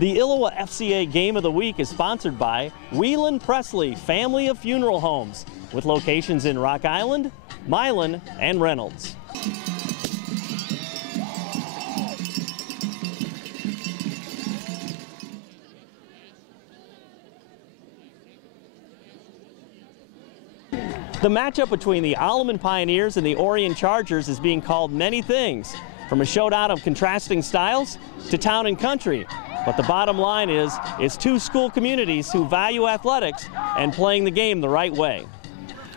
The Iowa FCA Game of the Week is sponsored by Whelan Presley Family of Funeral Homes, with locations in Rock Island, Milan, and Reynolds. The matchup between the Alleman Pioneers and the Orion Chargers is being called many things, from a showdown of contrasting styles to town and country. But the bottom line is, it's two school communities who value athletics and playing the game the right way.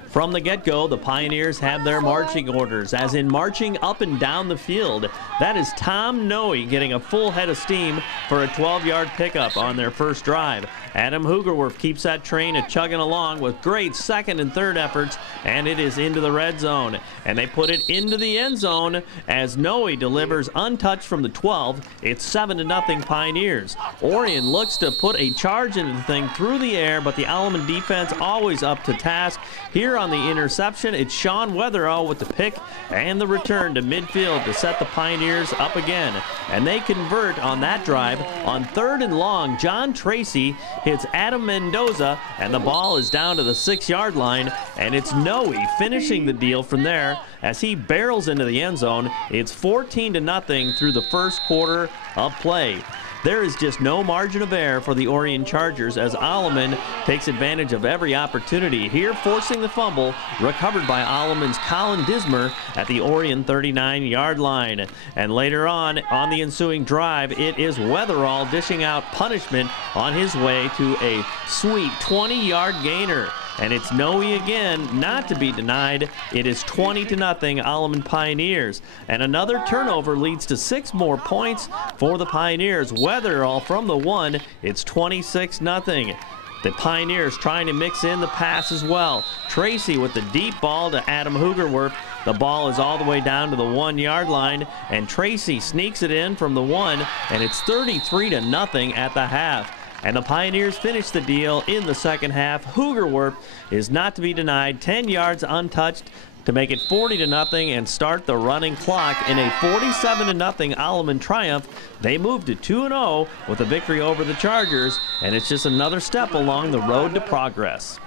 From the get-go, the Pioneers have their marching orders, as in marching up and down the field. That is Tom Noe getting a full head of steam for a 12-yard pickup on their first drive. Adam Hoogerwerf keeps that train a-chugging along with great second and third efforts, and it is into the red zone. And they put it into the end zone as Noe delivers untouched from the 12. It's 7-0 Pioneers. Orion looks to put a charge into the thing through the air, but the Alleman defense always up to task. Here on the interception, it's Sean Weatherall with the pick and the return to midfield to set the Pioneers up again. And they convert on that drive. On 3rd and long, John Tracy hits Adam Mendoza, and the ball is down to the 6-yard line, and it's Noe finishing the deal from there as he barrels into the end zone. It's 14-0 through the first quarter of play. There is just no margin of error for the Orion Chargers as Alleman takes advantage of every opportunity. Here, forcing the fumble, recovered by Alleman's Colin Dismer at the Orion 39-yard line. And later on the ensuing drive, it is Weatherall dishing out punishment on his way to a sweet 20-yard gainer. And it's Noe again, not to be denied. It is 20-0 Alleman Pioneers. And another turnover leads to 6 more points for the Pioneers. Weatherall from the 1, it's 26-0. The Pioneers trying to mix in the pass as well. Tracy with the deep ball to Adam Hoogerwerf. The ball is all the way down to the 1-yard line, and Tracy sneaks it in from the 1, and it's 33-0 at the half. And the Pioneers finish the deal in the second half. Hoogerwerf is not to be denied, 10 yards untouched to make it 40-0 and start the running clock in a 47-0 Alleman triumph. They move to 2-0 with a victory over the Chargers, and it's just another step along the road to progress.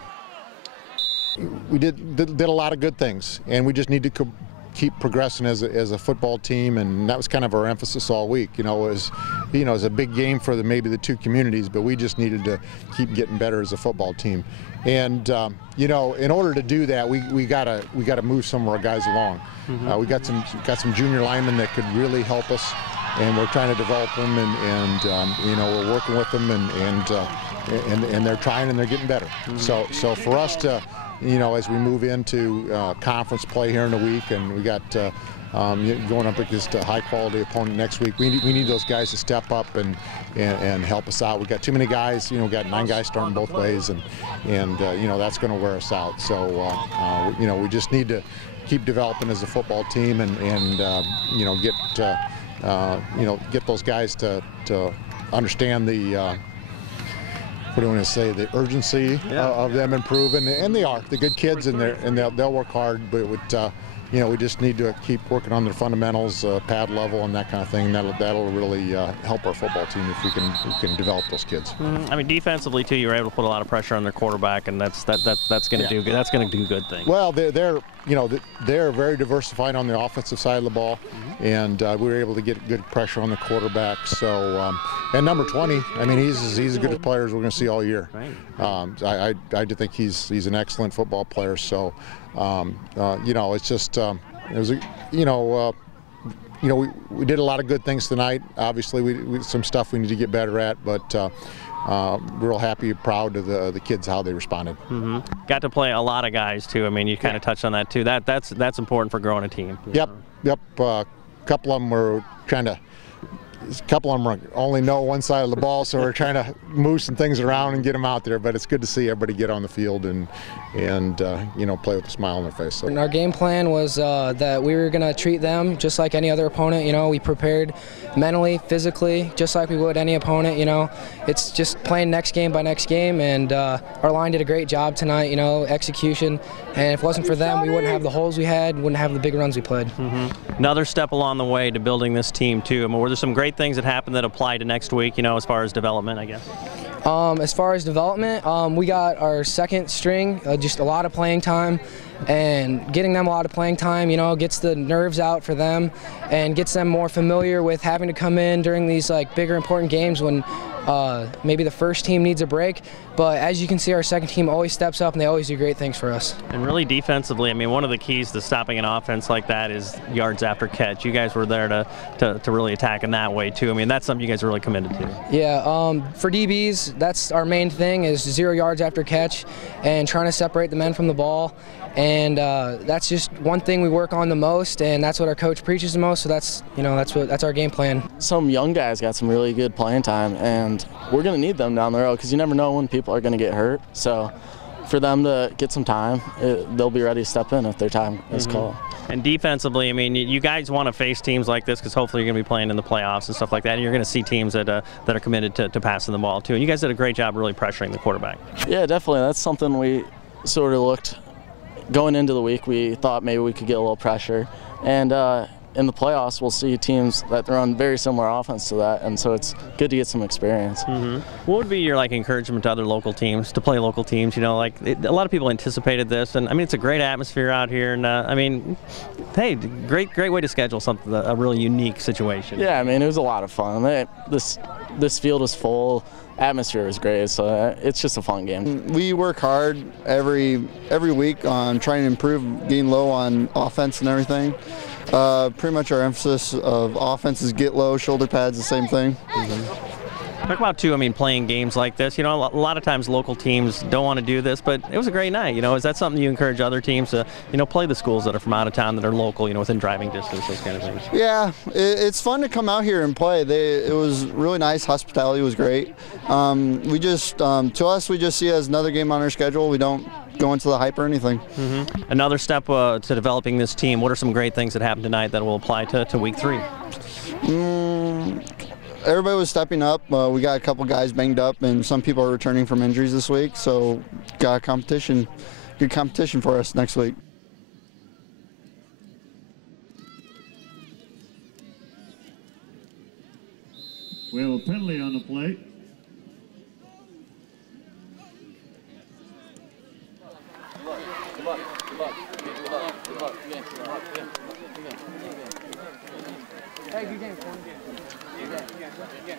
We did a lot of good things, and we just need to keep progressing as a football team, and that was kind of our emphasis all week. It was a big game for maybe the two communities, but we just needed to keep getting better as a football team. And in order to do that, we gotta move some of our guys along. We got some junior linemen that could really help us, and we're trying to develop them, and we're working with them, and they're trying and they're getting better. So for us to as we move into conference play here in a week, and we got going up against a high-quality opponent next week, we need those guys to step up and help us out. We got too many guys. We got 9 guys starting both ways, and that's going to wear us out. So we just need to keep developing as a football team, and get those guys to understand the. What do you want to say? The urgency of them improving, and they are. They're good kids, and they'll work hard. But we just need to keep working on their fundamentals, pad level, and that kind of thing. That'll really help our football team if we can develop those kids. I mean, defensively too, you were able to put a lot of pressure on their quarterback, and that's going to do good. That's going to do good things. Well, they're very diversified on the offensive side of the ball, and we were able to get good pressure on the quarterback. So, and number 20, I mean, he's as good a player as we're going to see all year. Right. I do think he's an excellent football player. So, it's just we did a lot of good things tonight. Obviously, we some stuff we need to get better at, but real happy, proud of the kids, how they responded. Got to play a lot of guys too. I mean, you kind of touched on that too. That's important for growing a team. Yep. A couple of them were only know one side of the ball, so we're trying to move some things around and get them out there. But it's good to see everybody get on the field and play with a smile on their face. So. Our game plan was that we were going to treat them just like any other opponent. We prepared mentally, physically, just like we would any opponent. It's just playing next game by next game, and our line did a great job tonight. Execution, and if it wasn't for them, we wouldn't have the holes we had, wouldn't have the big runs we played. Another step along the way to building this team too. I mean, were there some great great things that happened that apply to next week, you know, as far as development, I guess? As far as development, we got our second string, just a lot of playing time, and getting them a lot of playing time, you know, gets the nerves out for them and gets them more familiar with having to come in during these like bigger important games when maybe the first team needs a break. But as you can see, our second team always steps up and they always do great things for us. And really defensively, I mean, one of the keys to stopping an offense like that is yards after catch. You guys were there to really attack in that way too. I mean, that's something you guys are really committed to. Yeah, for DBs, that's our main thing is 0 yards after catch and trying to separate the men from the ball. And that's just one thing we work on the most, and that's what our coach preaches the most. So that's, you know, that's our game plan. Some young guys got some really good playing time, and we're going to need them down the road because you never know when people are going to get hurt. So for them to get some time, they'll be ready to step in if their time is called. And defensively, I mean, you guys want to face teams like this because hopefully you're going to be playing in the playoffs and stuff like that. And you're going to see teams that are committed to passing the ball too. And you guys did a great job really pressuring the quarterback. Yeah, definitely. That's something we sort of looked. Going into the week, we thought maybe we could get a little pressure, and in the playoffs, we'll see teams that run very similar offense to that, and so it's good to get some experience. What would be your encouragement to other local teams to play local teams? You know, a lot of people anticipated this, and I mean it's a great atmosphere out here, and I mean, hey, great way to schedule something, a really unique situation. Yeah, I mean it was a lot of fun. This field is full. Atmosphere is great, so it's just a fun game. We work hard every week on trying to improve, getting low on offense and everything. Pretty much our emphasis of offense is get low, shoulder pads, the same thing. Talk about too, I mean, playing games like this. You know, a lot of times local teams don't want to do this, but it was a great night. You know, is that something you encourage other teams to, you know, play the schools that are from out of town that are local, you know, within driving distance, those kind of things? Yeah, it's fun to come out here and play. It was really nice. Hospitality was great. We just, to us, we just see it as another game on our schedule. We don't go into the hype or anything. Another step to developing this team. What are some great things that happened tonight that will apply to week 3? Everybody was stepping up. We got a couple guys banged up, and some people are returning from injuries this week. So, got a competition, good competition for us next week. We have a penalty on the plate. Hey, good game, Tim. Good game.